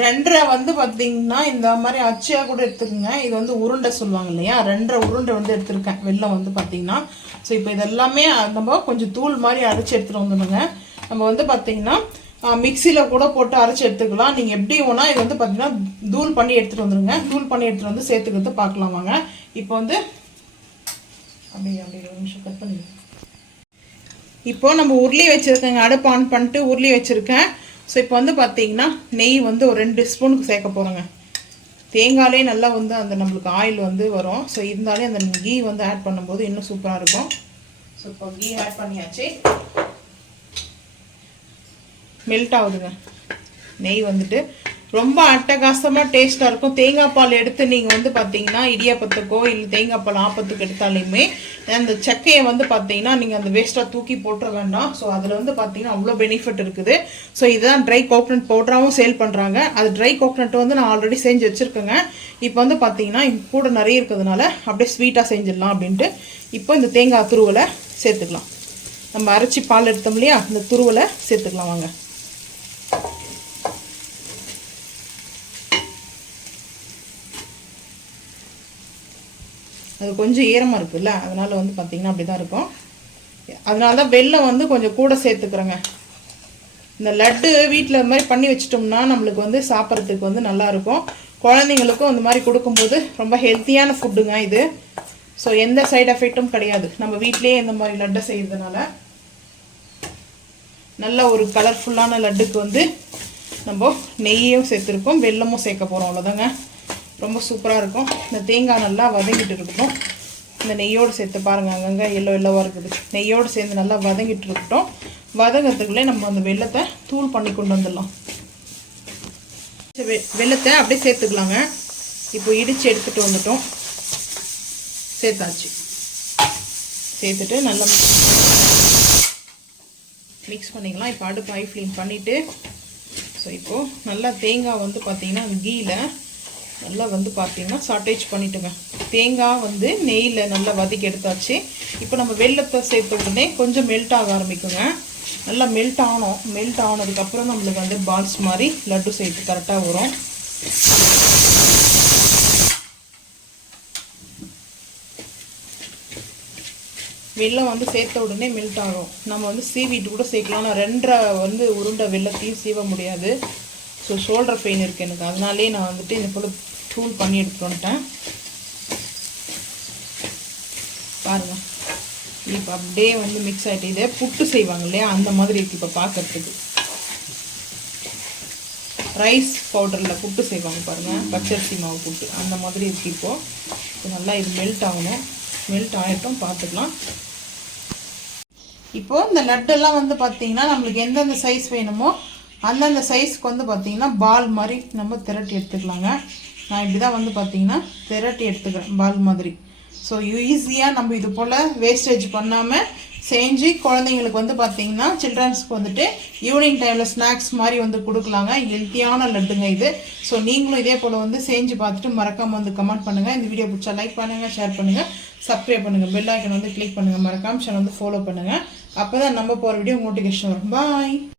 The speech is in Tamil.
2.5 வந்து பார்த்தீங்கன்னா இந்த மாதிரி அச்சியா கூட எடுத்துக்கோங்க. இது வந்து உருண்டை சொல்லுவாங்க இல்லையா, 2.5 உருண்டை வந்து எடுத்துருக்கேன். வெல்லம் வந்து பார்த்தீங்கன்னா ஸோ இப்போ இதெல்லாமே நம்ம கொஞ்சம் தூள் மாதிரி அரைச்சி எடுத்துகிட்டு வந்துடுங்க. நம்ம வந்து பார்த்தீங்கன்னா மிக்சியில் கூட போட்டு அரைச்சி எடுத்துக்கலாம். நீங்கள் எப்படி வேணா இது வந்து பார்த்தீங்கன்னா தூள் பண்ணி எடுத்துகிட்டு வந்துடுங்க. தூள் பண்ணி எடுத்துகிட்டு வந்து சேர்த்துக்கிறது பார்க்கலாம் வாங்க. இப்போ வந்து அப்படியே ஒரு நிமிஷம் கட் பண்ணி இப்போ நம்ம உருளி வச்சுருக்கேங்க. அடுப்பு ஆன் பண்ணிட்டு உருளி வச்சுருக்கேன். ஸோ இப்போ வந்து பார்த்தீங்கன்னா நெய் வந்து ஒரு 2 ஸ்பூனுக்கு சேர்க்க போகிறோங்க. தேங்காயிலே நல்லா வந்து அந்த நம்மளுக்கு ஆயில் வந்து வரும். ஸோ இருந்தாலே அந்த கீ வந்து ஆட் பண்ணும்போது இன்னும் சூப்பராக இருக்கும். ஸோ இப்போ கீ ஆட் பண்ணியாச்சு. மெல்ட் ஆகுதுங்க நெய் வந்துட்டு. ரொம்ப அட்டகாசமாக டேஸ்ட்டாக இருக்கும். தேங்காய் பால் எடுத்து நீங்கள் வந்து பார்த்தீங்கன்னா இடியாப்பத்துக்கோ இல்லை தேங்காய் பால் ஆப்பத்துக்கு எடுத்தாலுமே அந்த சக்கையை வந்து பார்த்தீங்கன்னா நீங்கள் அந்த வேஸ்ட்டாக தூக்கி போட்டுற வேண்டாம். ஸோ அதில் வந்து பார்த்தீங்கன்னா அவ்வளோ பெனிஃபிட் இருக்குது. ஸோ இதுதான் ட்ரை கோகனட் பவுடராகவும் சேல் பண்ணுறாங்க. அது ட்ரை கோகனட் வந்து நான் ஆல்ரெடி செஞ்சு வச்சுருக்கேங்க. இப்போ வந்து பார்த்தீங்கன்னா கூட நிறைய இருக்கிறதுனால அப்படியே ஸ்வீட்டாக செஞ்சிடலாம் அப்படின்ட்டு இப்போ இந்த தேங்காய் துருவலை சேர்த்துக்கலாம். நம்ம அரைச்சி பால் எடுத்தோம் இல்லையா, இந்த துருவலை சேர்த்துக்கலாம் வாங்க. அது கொஞ்சம் ஈரமாக இருக்குல்ல, அதனால் வந்து பார்த்திங்கன்னா அப்படி தான் இருக்கும். அதனால தான் வெல்லம் வந்து கொஞ்சம் கூட சேர்த்துக்கிறேங்க. இந்த லட்டு வீட்டில் இது மாதிரி பண்ணி வச்சிட்டோம்னா நம்மளுக்கு வந்து சாப்பிட்றதுக்கு வந்து நல்லாயிருக்கும். குழந்தைங்களுக்கும் இந்த மாதிரி கொடுக்கும்போது ரொம்ப ஹெல்த்தியான ஃபுட்டுங்க இது. ஸோ எந்த சைடு எஃபெக்டும் கிடையாது. நம்ம வீட்டிலேயே இந்த மாதிரி லட்டை செய்கிறதுனால நல்ல ஒரு கலர்ஃபுல்லான லட்டுக்கு வந்து நம்ம நெய்யும் சேர்த்துருக்கோம், வெல்லமும் சேர்க்க போகிறோம். அவ்வளோதாங்க, ரொம்ப சூப்பராக இருக்கும். இந்த தேங்காய் நல்லா வதங்கிட்டு இருக்கட்டும். இந்த நெய்யோடு சேர்த்து பாருங்கள், அங்கங்கே எல்லோவாக இருக்குது. நெய்யோடு சேர்ந்து நல்லா வதங்கிட்டு இருக்கட்டும். வதங்கிறதுக்குள்ளே நம்ம அந்த வெல்லத்தை தூள் பண்ணி கொண்டு வந்துடலாம். வெல்லத்தை அப்படியே சேர்த்துக்கலாங்க. இப்போ இடித்து எடுத்துகிட்டு வந்துட்டோம். சேர்த்தாச்சு. சேர்த்துட்டு நல்லா மிக்ஸ் பண்ணிக்கலாம். இப்போ அடுப்பு ஹை ஃப்ளேம் பண்ணிவிட்டு ஸோ இப்போது நல்லா தேங்காய் வந்து பார்த்திங்கன்னா கீயில் நல்லா வந்து பார்த்தீங்கன்னா சாட்டேஜ் பண்ணிட்டுங்க. தேங்காய் வந்து நெய்யில் நல்லா வதக்கி எடுத்தாச்சு. இப்போ நம்ம வெல்லத்தை சேர்த்த உடனே கொஞ்சம் மெல்ட் ஆக ஆரம்பிக்குங்க. நல்லா மெல்ட் ஆகணும். மெல்ட் ஆனதுக்கப்புறம் நம்மளுக்கு வந்து பால்ஸ் மாதிரி லட்டு சேர்த்து கரெக்டாக வரும். வெல்லம் வந்து சேர்த்த உடனே மெல்ட் ஆகும். நம்ம வந்து சீவிட்டு கூட சேர்க்கலாம். நான் 2.5 வந்து உருண்டை வெல்லத்தையும் சீவ முடியாது. ஸோ ஷோல்டர் பெயின் இருக்குது எனக்கு. அதனாலே நான் வந்துட்டு இந்த போல் தூள் பண்ணி எடுத்துட்டு வந்துட்டேன். பாருங்கள், இப்போ அப்படியே வந்து மிக்ஸ் ஆகிட்டு இதே புட்டு செய்வாங்க இல்லையா, அந்த மாதிரி இருக்குது இப்போ பார்க்குறதுக்கு. ரைஸ் பவுடரில் புட்டு செய்வாங்க பாருங்கள், பச்சரிசி மாவு புட்டு, அந்த மாதிரி இருக்குது. இப்போது நல்லா இது மெல்ட் ஆகணும். மெல்ட் ஆகிட்டும், பார்த்துக்கலாம். இப்போது இந்த லட்டெல்லாம் வந்து பார்த்திங்கன்னா நம்மளுக்கு எந்தெந்த சைஸ் வேணுமோ அந்தந்த சைஸ்க்கு வந்து பார்த்திங்கன்னா பால் மாதிரி நம்ம திரட்டி எடுத்துக்கலாங்க. நான் இப்படி தான் வந்து பார்த்திங்கன்னா திரட்டி எடுத்துக்கிறேன் பால் மாதிரி. ஸோ ஈஸியாக நம்ம இது போல் வேஸ்டேஜ் பண்ணாமல் செஞ்சு குழந்தைங்களுக்கு வந்து பார்த்திங்கன்னா சில்ட்ரன்ஸ்க்கு வந்துட்டு ஈவினிங் டைமில் ஸ்நாக்ஸ் மாதிரி வந்து கொடுக்கலாங்க. ஹெல்த்தியான லட்டுங்க இது. ஸோ நீங்களும் இதே போல் வந்து செஞ்சு பார்த்துட்டு மறக்காமல் வந்து கமெண்ட் பண்ணுங்கள். இந்த வீடியோ பிடிச்சா லைக் பண்ணுங்கள், ஷேர் பண்ணுங்கள், சப்ஸ்கிரைப் பண்ணுங்கள், பெல் ஐக்கன் வந்து கிளிக் பண்ணுங்கள், மறக்காமல் சேனல் வந்து ஃபாலோ பண்ணுங்கள். அப்போ தான் நம்ம போகிற வீடியோ நோட்டிஃபிகேஷன் வரும். பாய்.